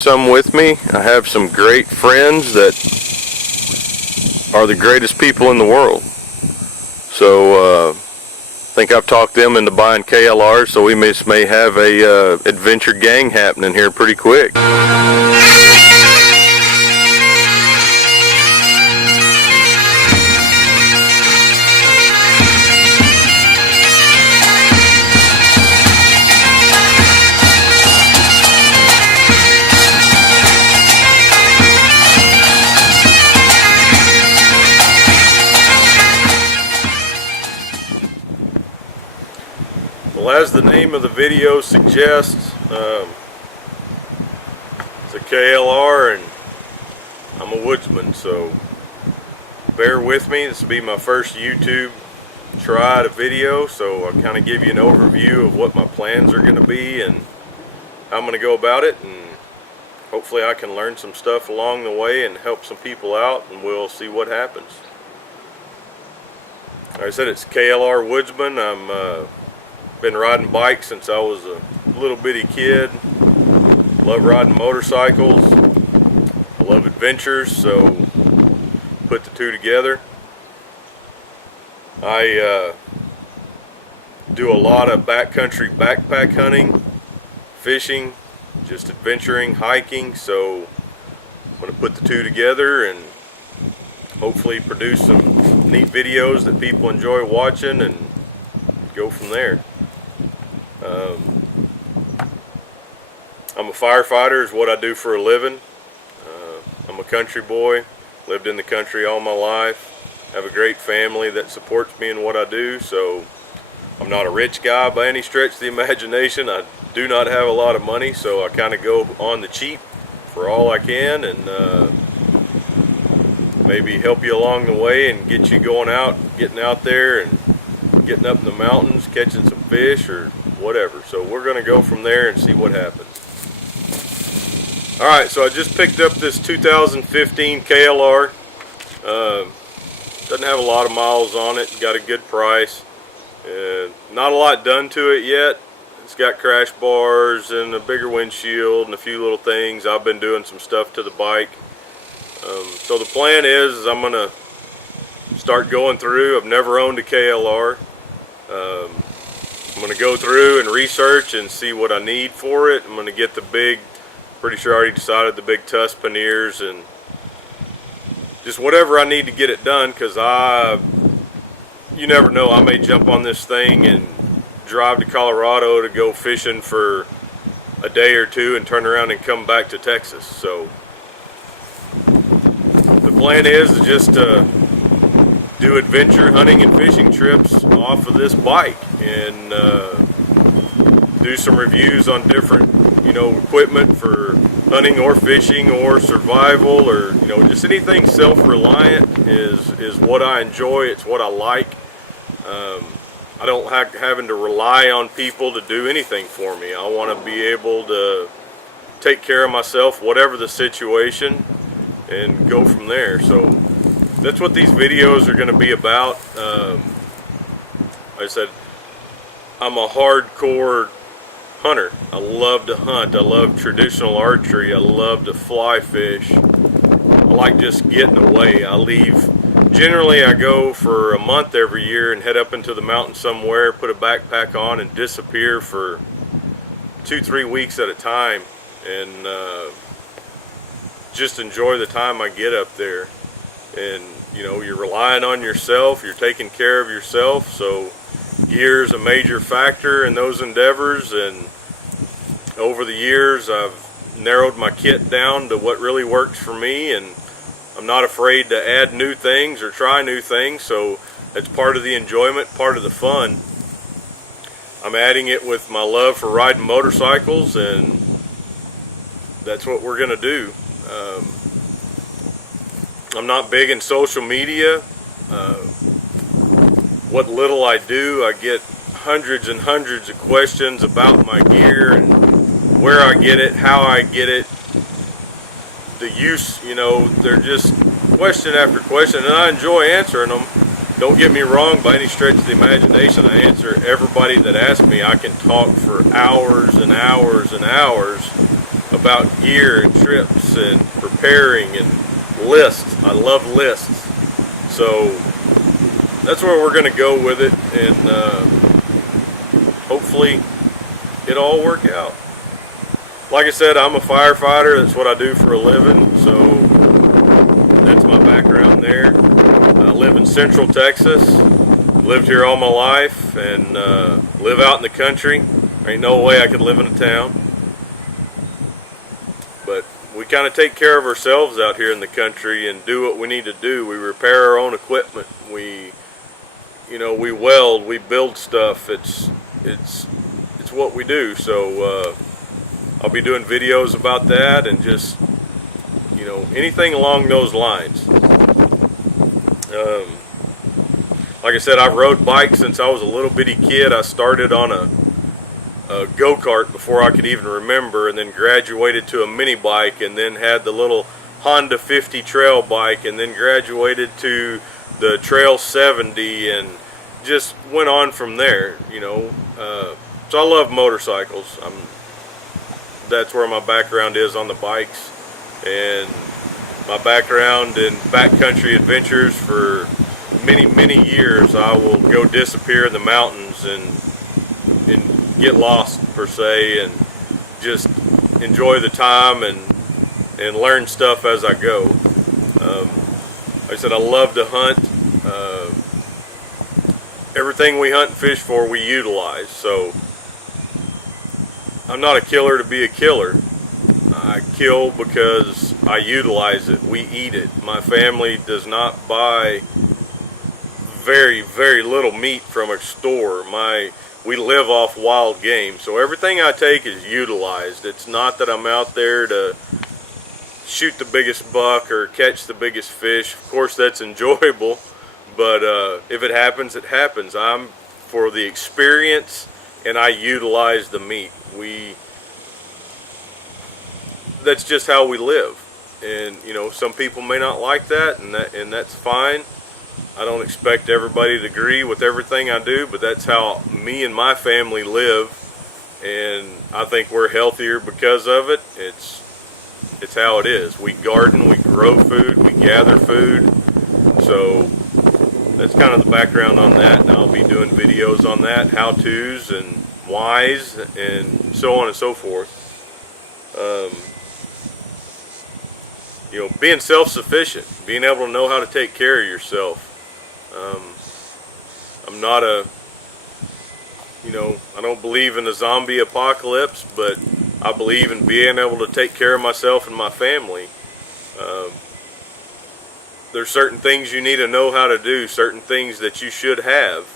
Some with me. I have some great friends that are the greatest people in the world. So I think I've talked them into buying KLR, so we may have a adventure gang happening here pretty quick. Well, as the name of the video suggests, it's a KLR and I'm a woodsman, so bear with me. This will be my first YouTube try at a video, so I'll kind of give you an overview of what my plans are going to be and how I'm going to go about it, and hopefully I can learn some stuff along the way and help some people out, and we'll see what happens. Like I said, it's KLR Woodsman. I'm been riding bikes since I was a little bitty kid. Love riding motorcycles. I love adventures, so put the two together. I do a lot of backcountry backpack hunting, fishing, just adventuring, hiking, so I'm going to put the two together and hopefully produce some neat videos that people enjoy watching and go from there. I'm a firefighter is what I do for a living. I'm a country boy, lived in the country all my life, have a great family that supports me in what I do, so I'm not a rich guy by any stretch of the imagination. I do not have a lot of money, so I kind of go on the cheap for all I can, and maybe help you along the way and get you going out, getting out there and getting up in the mountains, catching some fish or whatever. So we're going to go from there and see what happens. Alright, so I just picked up this 2015 KLR. Doesn't have a lot of miles on it, got a good price. Not a lot done to it yet. It's got crash bars and a bigger windshield and a few little things. I've been doing some stuff to the bike. So the plan is I'm going to start going through. I've never owned a KLR. I'm going to go through and research and see what I need for it. I'm going to get the big, pretty sure I already decided, the big tusk panniers and just whatever I need to get it done, because you never know, I may jump on this thing and drive to Colorado to go fishing for a day or two and turn around and come back to Texas. So the plan is to just do adventure hunting and fishing trips off of this bike and do some reviews on different equipment for hunting or fishing or survival, or just anything self-reliant is what I enjoy. It's what I like. I don't like having to rely on people to do anything for me. I want to be able to take care of myself, whatever the situation, and go from there. So that's what these videos are going to be about. Like I said, I'm a hardcore hunter. I love to hunt. I love traditional archery. I love to fly fish. I like just getting away. Generally I go for a month every year and head up into the mountains somewhere, put a backpack on and disappear for 2-3 weeks at a time, and just enjoy the time I get up there. And you're relying on yourself, you're taking care of yourself, so gear is a major factor in those endeavors. And over the years I've narrowed my kit down to what really works for me, and I'm not afraid to add new things or try new things, so that's part of the enjoyment, part of the fun. I'm adding it with my love for riding motorcycles, and that's what we're going to do. I'm not big in social media. What little I do, I get hundreds and hundreds of questions about my gear and where I get it, how I get it, the use. They're just question after question, and I enjoy answering them. Don't get me wrong, by any stretch of the imagination, I answer everybody that asks me. I can talk for hours and hours and hours, about gear and trips and preparing and lists. I love lists. So that's where we're going to go with it, and hopefully it'll all work out. Like I said, I'm a firefighter. That's what I do for a living, so that's my background there. I live in Central Texas. Lived here all my life, and live out in the country. There ain't no way I could live in a town. But we kind of take care of ourselves out here in the country and do what we need to do. We repair our own equipment. We weld, we build stuff. It's what we do. So I'll be doing videos about that, and just anything along those lines. Like I said, I've rode bikes since I was a little bitty kid. I started on a go-kart before I could even remember, and then graduated to a mini bike, and then had the little Honda 50 trail bike, and then graduated to the Trail 70, and just went on from there. So I love motorcycles. That's where my background is, on the bikes, and my background in backcountry adventures. For many years, I will go disappear in the mountains and get lost, per se, and just enjoy the time and learn stuff as I go. Like I said, I love to hunt. Everything we hunt and fish for, we utilize. So I'm not a killer to be a killer. I kill because I utilize it. We eat it. My family does not buy very little meat from a store. We live off wild game, so everything I take is utilized. It's not that I'm out there to shoot the biggest buck or catch the biggest fish. Of course, that's enjoyable, but if it happens, it happens. I'm for the experience, and I utilize the meat. That's just how we live, and some people may not like that, and that's fine. I don't expect everybody to agree with everything I do, but that's how me and my family live, and I think we're healthier because of it. It's how it is. We garden, we grow food, we gather food. So that's kind of the background on that, and I'll be doing videos on that, how-tos and whys, and so on and so forth. Being self-sufficient, being able to know how to take care of yourself. I'm not I don't believe in a zombie apocalypse, but I believe in being able to take care of myself and my family. There's certain things you need to know how to do, certain things that you should have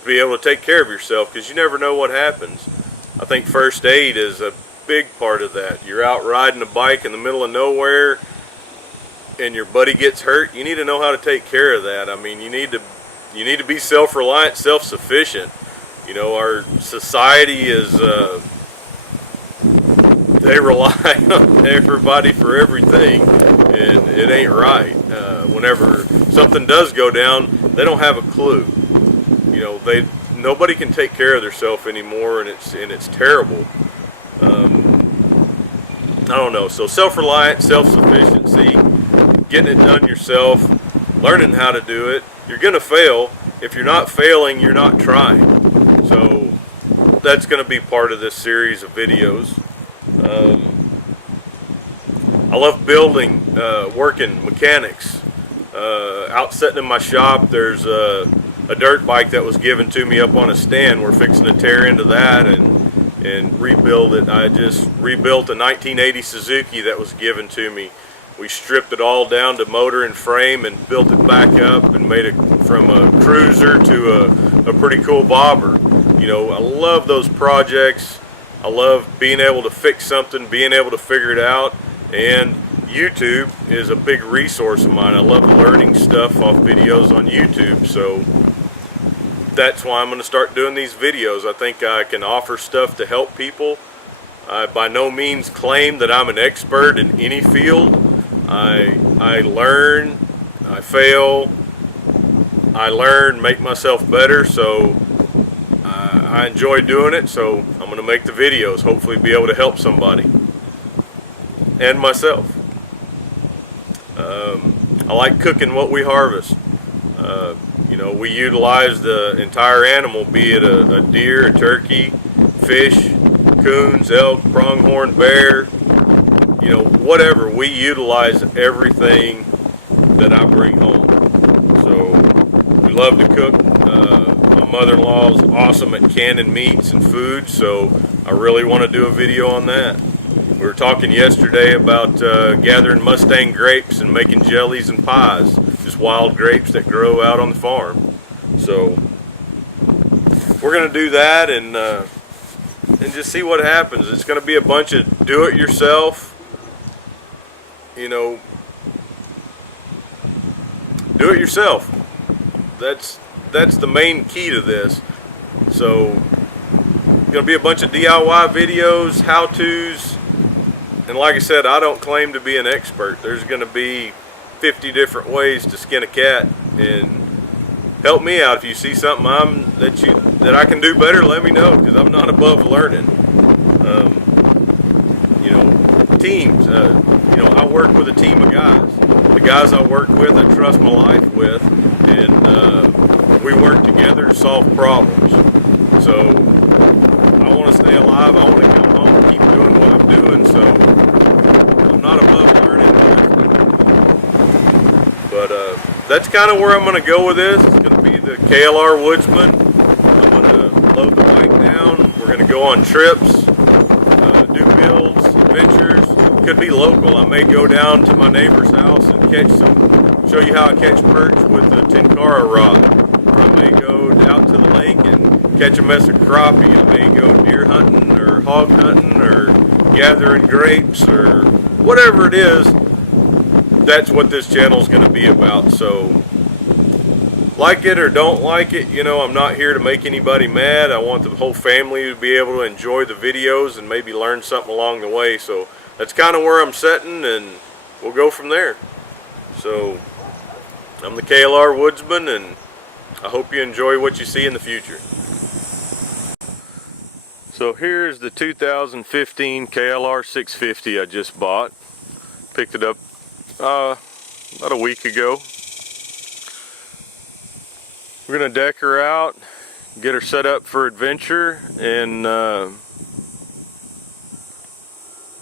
to be able to take care of yourself, because you never know what happens. I think first aid is a big part of that. You're out riding a bike in the middle of nowhere, and your buddy gets hurt. You need to know how to take care of that. I mean, you need to be self-reliant, self-sufficient. Our society is they rely on everybody for everything, and it ain't right. Whenever something does go down, they don't have a clue. Nobody can take care of themselves anymore, and it's terrible. I don't know. So self-reliant, self-sufficiency, getting it done yourself, learning how to do it. You're going to fail. If you're not failing, you're not trying. So that's going to be part of this series of videos. I love building, working, mechanics. Out sitting in my shop, there's a dirt bike that was given to me up on a stand. We're fixing to tear into that and rebuild it. I just rebuilt a 1980 Suzuki that was given to me. We stripped it all down to motor and frame and built it back up and made it from a cruiser to a pretty cool bobber. I love those projects. I love being able to fix something, being able to figure it out, and YouTube is a big resource of mine. I love learning stuff off videos on YouTube, so that's why I'm going to start doing these videos. I think I can offer stuff to help people. I by no means claim that I'm an expert in any field. I learn, I fail, I learn, make myself better, so I enjoy doing it, so I'm going to make the videos, hopefully be able to help somebody. and myself. I like cooking what we harvest. You know, we utilize the entire animal, be it a deer, a turkey, fish, coons, elk, pronghorn, bear, you know, whatever. We utilize everything that I bring home. So we love to cook. My mother-in-law is awesome at canning meats and food, so I really want to do a video on that. We were talking yesterday about gathering Mustang grapes and making jellies and pies, just wild grapes that grow out on the farm. So we're going to do that and just see what happens. It's going to be a bunch of do-it-yourself, you know, do it yourself. That's the main key to this. So gonna be a bunch of DIY videos, how-tos, and like I said, I don't claim to be an expert. There's gonna be 50 different ways to skin a cat, and help me out if you see something that I can do better. Let me know, because I'm not above learning. You know, teams. You know, I work with a team of guys. The guys I work with, I trust my life with, and we work together to solve problems. So I want to stay alive. I want to come home and keep doing what I'm doing. So I'm not above learning. But that's kind of where I'm going to go with this. It's going to be the KLR Woodsman. I'm going to load the bike down. We're going to go on trips, do builds, adventures. Could be local. I may go down to my neighbor's house and show you how I catch perch with a tenkara rod. Or I may go out to the lake and catch a mess of crappie. I may go deer hunting or hog hunting or gathering grapes or whatever it is. That's what this channel is going to be about. So like it or don't like it, you know, I'm not here to make anybody mad. I want the whole family to be able to enjoy the videos and maybe learn something along the way. So that's kind of where I'm setting, and we'll go from there. So I'm the KLR Woodsman, and I hope you enjoy what you see in the future. So here's the 2015 KLR 650 I just bought. Picked it up about a week ago. We're gonna deck her out, get her set up for adventure, and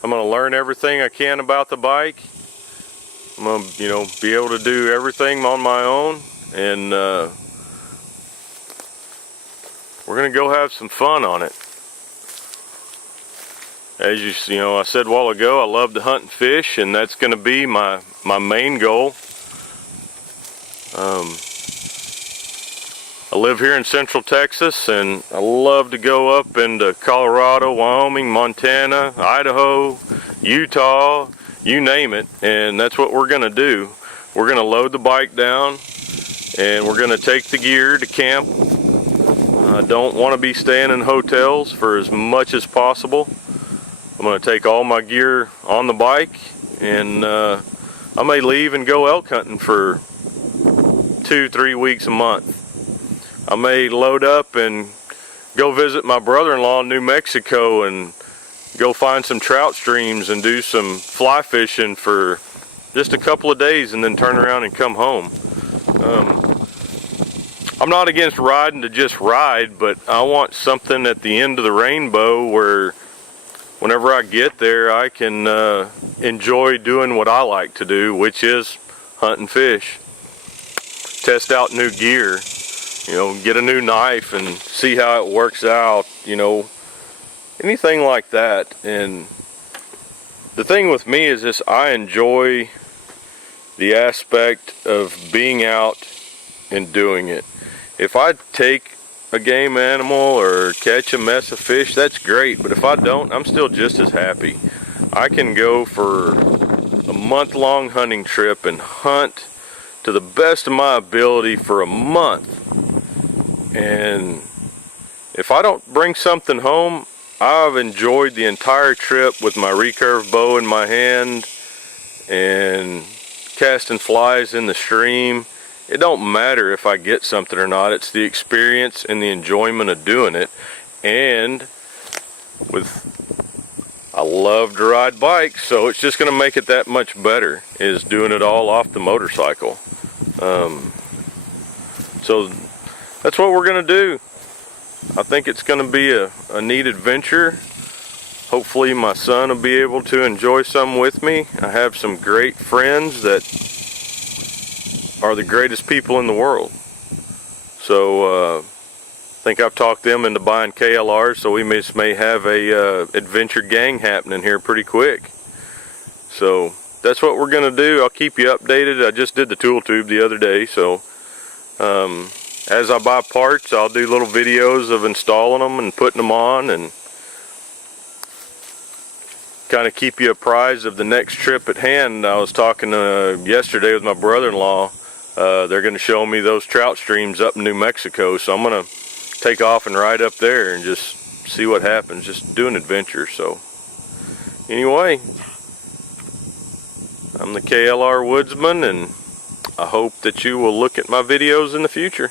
I'm gonna learn everything I can about the bike. I'm gonna, you know, be able to do everything on my own, and we're gonna go have some fun on it. As you know, I said a while ago, I love to hunt and fish, and that's gonna be my main goal. I live here in Central Texas, and I love to go up into Colorado, Wyoming, Montana, Idaho, Utah, you name it, and that's what we're gonna do. We're gonna load the bike down, and we're gonna take the gear to camp. I don't want to be staying in hotels for as much as possible. I'm gonna take all my gear on the bike, and I may leave and go elk hunting for 2-3 weeks a month. I may load up and go visit my brother-in-law in New Mexico and go find some trout streams and do some fly fishing for just a couple of days, and then turn around and come home. I'm not against riding to just ride, but I want something at the end of the rainbow where whenever I get there, I can enjoy doing what I like to do, which is hunt and fish. Test out new gear. You know, get a new knife and see how it works out, you know, anything like that. And the thing with me is this: I enjoy the aspect of being out and doing it. If I take a game animal or catch a mess of fish, that's great, but if I don't, I'm still just as happy. I can go for a month-long hunting trip and hunt to the best of my ability for a month. And if I don't bring something home, I've enjoyed the entire trip with my recurve bow in my hand and casting flies in the stream. It don't matter if I get something or not. It's the experience and the enjoyment of doing it. And with I love to ride bikes, so it's just going to make it that much better, is doing it all off the motorcycle. So that's what we're going to do. I think it's going to be a neat adventure. Hopefully my son will be able to enjoy some with me. I have some great friends that are the greatest people in the world. So I think I've talked them into buying KLRs, so we may have a adventure gang happening here pretty quick. So that's what we're going to do. I'll keep you updated. I just did the tool tube the other day, so as I buy parts, I'll do little videos of installing them and putting them on, and kind of keep you apprised of the next trip at hand. I was talking yesterday with my brother-in-law. They're going to show me those trout streams up in New Mexico, so I'm going to take off and ride up there and just see what happens, just do an adventure. So anyway, I'm the KLR Woodsman, and I hope that you will look at my videos in the future.